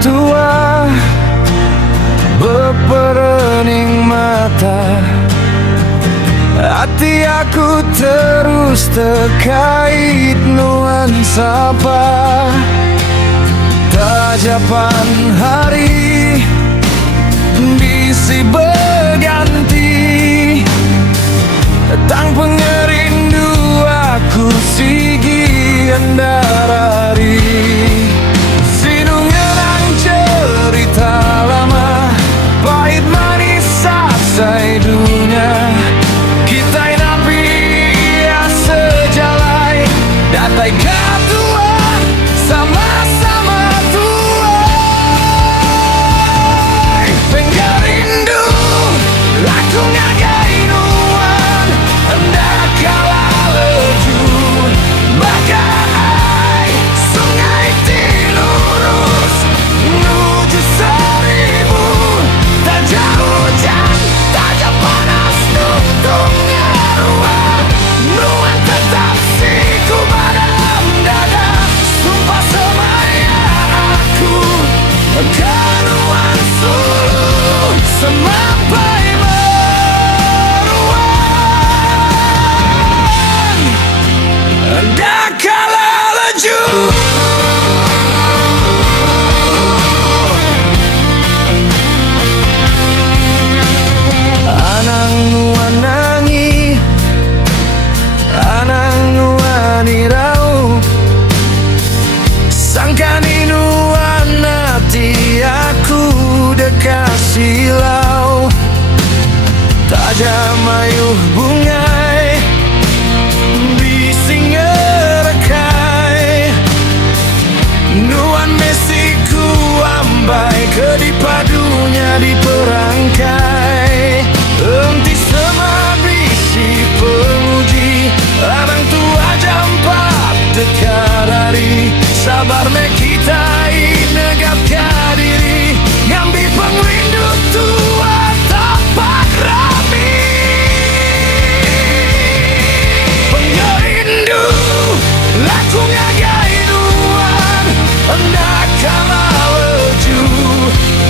tua beperening mata, hati aku terus terkait nuansa apa. Tajapan hari bisi berganti, tang pengerindu aku sigi andarari. Sinung ngenang cerita lama, pahit manis selesai dunia. Kita napi ya sejalai, datai katua sama-sama tua. Penggerindu aku ngagai nuan, hendak kalah leju bagai sungai tilurus menuju seribu. Tak jauh hujan, tajam panas nuntung nyaruah, nuan tetap siku dalam dada. Sumpah semaya aku ke nuan Sulu sampai meruan, dah kalah laju. Anang nuan nangi, anang nuan irau, sangkani nuan hati aku dekat silau. Tajam ayuh bungai bising ngerekai, nuan mesiku ambai ke dipadunya di perangkai. Enti sama bisi penguji, abang tua jampak dekat hari. Sabar me kita negap kadiri, ngambil pengrindu tua tapak rapi. Pengerindu laku ngagai nuan, hendak kalah leju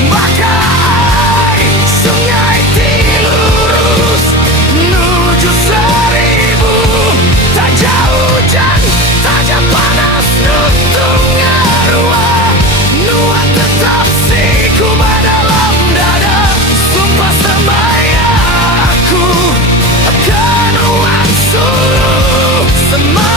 bagai sungai tilurus menuju seribu. Tak jauh hujan, tajam panas nuntung nyaruah, nuan tetap siku dalam dada. Sumpah semaya aku ke nuan Sulu semua.